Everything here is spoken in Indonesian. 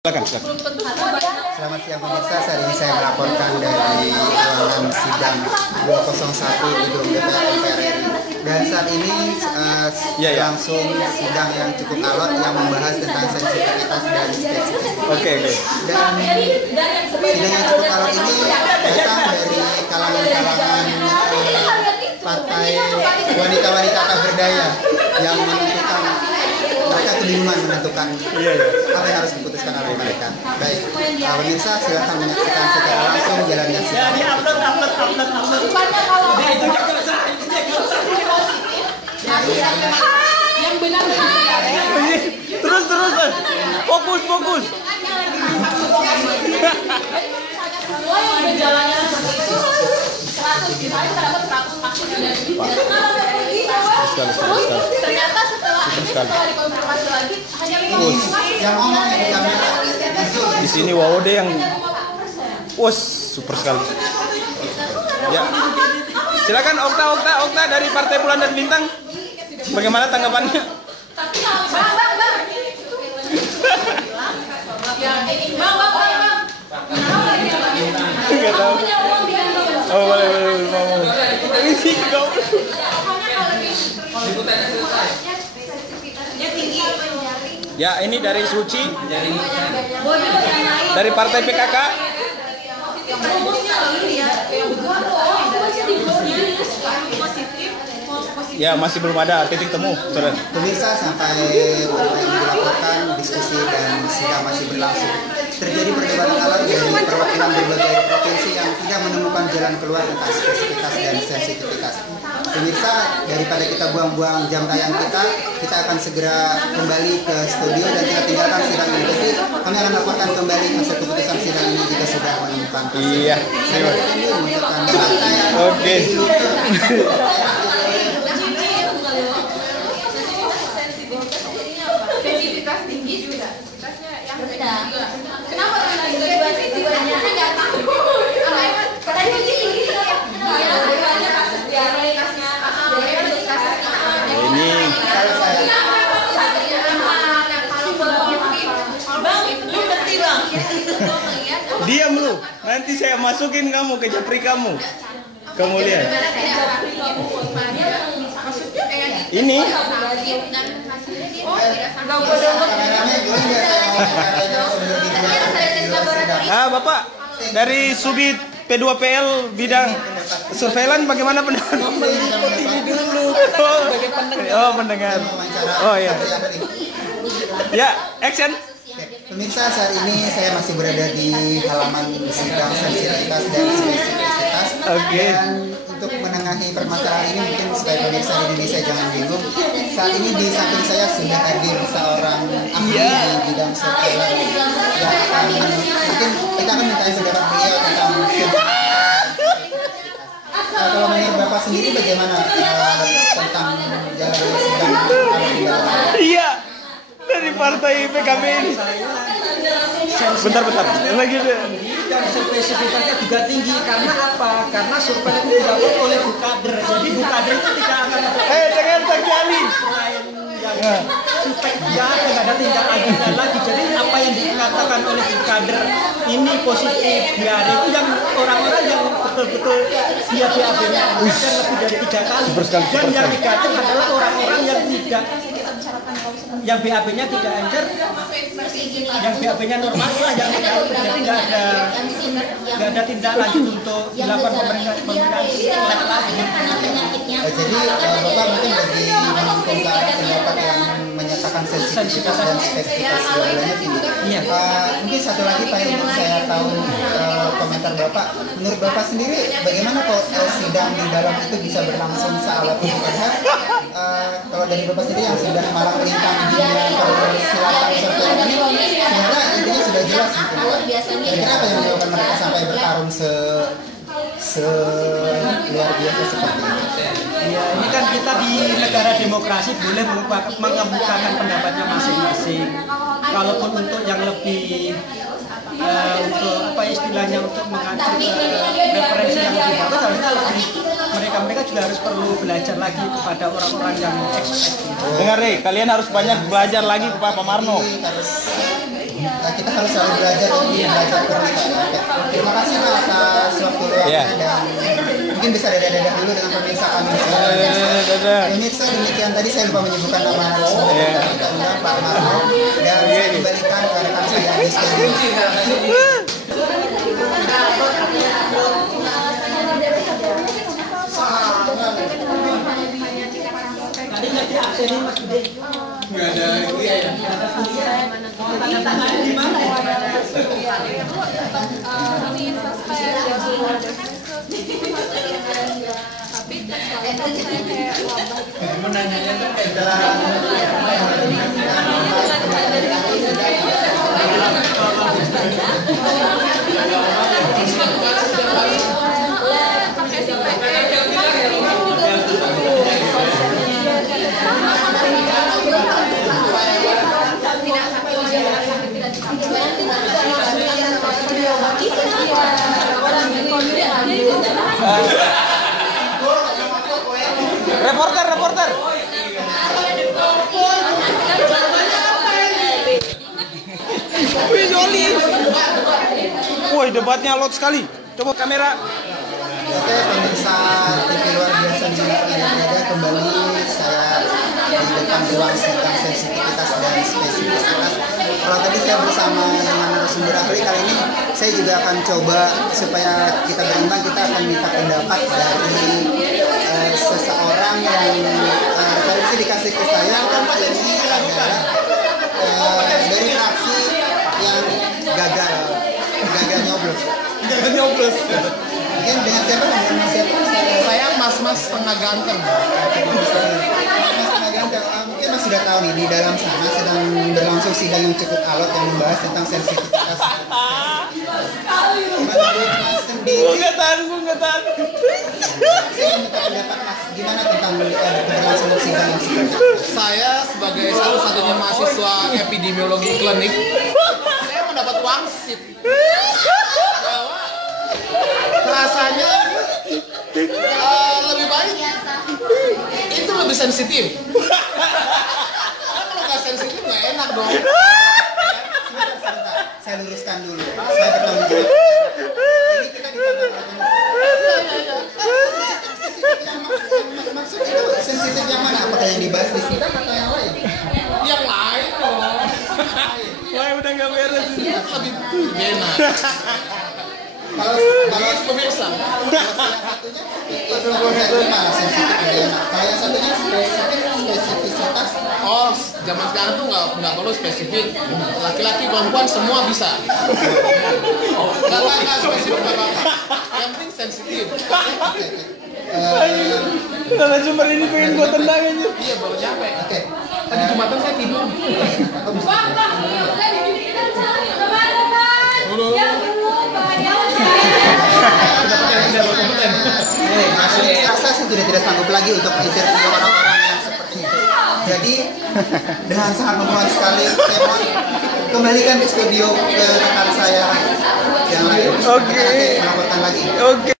Silakan, silakan. Selamat siang pemirsa, saat ini saya melaporkan dari ruangan sidang 201 gedung DPR MPR RI. Dan saat ini langsung sidang yang cukup alot yang membahas tentang sensitivitas dan spesifikasi. Oke. Dan sidang yang cukup alot ini datang dari kalangan-kalangan partai wanita-wanita tak berdaya yang menentukan, mereka kebingungan menentukan apa yang harus diputuskan oleh mereka. Baik, pemirsa silakan menyaksikan secara langsung jalannya sidang. Yang benar Terus, fokus. semua yang berjalannya seperti itu 100 kita dapat 100 vaksin dari terus ternyata setelah dikonfirmasi lagi hanya 50 Yang ngomong di kamera Di sini Wawode yang super sekali. Ya. Silakan Okta dari Partai Bulan dan Bintang. Bagaimana tanggapannya? tapi kalau bang ya ini bang Enggak tahu. punya uang di Oh, boleh. Ini sih kau. Ya, ini dari Suci. Dari Partai PKK. Ya, masih belum ada titik temu, saudara. pemirsa, sampai yang dilaporkan diskusi dan sidang masih berlangsung. Terjadi perdebatan alot dari perwakilan berbagai provinsi yang tidak menemukan jalan keluar tentang spesifikasi dan sensitivitas. Pemirsa, daripada kita buang-buang jam tayang kita akan segera kembali ke studio dan kita tinggalkan sidang ini. Jadi kami akan laporkan kembali hasil keputusan sidang ini jika sudah menemukan hasil. Iya. Oke. sensitivitas tinggi juga yang kenapa nggak tahu Ini diam lu. Nanti saya masukin kamu ke japri kamu. Kamu lihat. Ini Bapak dari Subit P2PL bidang surveillance, bagaimana pendapat? Oh, pendengar. Oh iya. Ya, action. Pemirsa, saat ini saya masih berada di halaman sidang sensitivitas dan spesifikasitas. Oke. Dan untuk menengahi permasalahan ini mungkin supaya pemirsa di Indonesia jangan bingung. Saat ini di samping saya sudah hadir seorang ahli di bidang surveillance yang akan mungkin kita akan minta pendapat beliau tentang kalau menurut Bapak sendiri bagaimana tentang jalannya sidang? Iya. Dari partai PKB ini. Bentar. Lagi deh. Dan spesifikasinya juga tinggi karena apa? Karena survei itu dilakukan oleh Bukader. Jadi Bukader itu tidak akan Jangan terjadi. yang suspek dia ada tindak lanjut lagi. Jadi apa yang dikatakan oleh Bukader ini positif dia itu yang orang-orang yang betul-betul dia BAB-nya lebih dari 3 kali. Dan yang negatif adalah orang-orang yang tidak yang BAB-nya tidak anjir, yang BAB-nya normal lah, yang nggak ada tindak lanjut untuk dilakukan pemeriksaan lagi. Jadi Bapak mungkin bagi mengungkapkan pendapat yang menyatakan sensitivitas dan spesifikasi jawabannya tinggi. Iya. Mungkin satu lagi Pak, untuk saya tahu komentar Bapak. Menurut Bapak sendiri bagaimana kok sidang di dalam itu bisa berlangsung sealat terlihat? Kalau dari Bapak sendiri yang sudah malang melintang di persilatan survei ini, sebenarnya intinya sudah jelas gitu. Kira-kira apa yang menyebabkan mereka sampai bertarung luar biasa seperti ini? Ya, ini kan kita di negara demokrasi boleh mengemukakan pendapatnya masing-masing. Kalaupun untuk yang lebih untuk apa istilahnya untuk mengacu referensi yang lebih bagus, harusnya lebih mereka juga harus perlu belajar lagi kepada orang-orang yang expert. Dengar nih, kalian harus banyak belajar lagi kepada Pak Marno. kita harus selalu belajar terus. Terima kasih Pak atas waktu luangnya dan mungkin bisa dadah-dadah dulu dengan pemirsa kami. Pemirsa, demikian tadi saya lupa menyebutkan nama narasumber kita undang Pak Marno dan saya kembalikan ke rekan saya di studio. Nggak ada dia ya. Reporter. Wih, Joli. Wih, debatnya alot sekali. Coba kamera. Oke, pemirsa TV luar biasa di Indonesia, kembali saya di depan ruang tentang sensitivitas dan spesifitas. Kalau tadi saya bersama dengan narasumber ahli, kali ini saya juga akan coba supaya kita berimbang, kita akan minta pendapat dari seseorang yang tadi sih dikasih ke saya, karena ini adalah dari fraksi yang gagal nyoblos. Mungkin dengan siapa? Saya mas-mas setengah ganteng. Mungkin Mas sudah tahu nih, di dalam sana sedang berlangsung sidang yang cukup alot yang membahas tentang sensitivitas. Menurut Mas sendiri, Gue nggak tahan. saya minta pendapat Mas, gimana tentang keberlangsungan sidang yang seperti itu? Saya sebagai satu-satunya mahasiswa epidemiologi klinik, saya mendapat wangsit. Rasanya lebih baik. Itu lebih sensitif. Kalau nggak sensitif nggak enak dong. Sebentar, saya luruskan dulu. Saya bertanggung jawab. Ini kita maksudnya itu sensitif yang mana? Apakah yang dibahas di sidang atau yang lain? Yang lain dong. Wah, udah nggak beres. Lebih enak. Kalau Pemirsa, yang satunya malah sensitif lebih enak. Kalau yang satunya spesifisitas. oh zaman sekarang tuh nggak perlu spesifik. Laki-laki, perempuan semua bisa. Nggak spesifik apa-apa. Yang penting sensitif. Narasumber ini pengen gue tendang aja. Iya, baru capek. Oke. Tadi Jumatan saya tidur. Saya sudah tidak sanggup lagi untuk interview orang-orang yang seperti itu. Jadi dengan sangat memohon sekali, saya mohon kembalikan ke studio ke rekan saya yang lain. Oke. Nanti melaporkan lagi. Oke.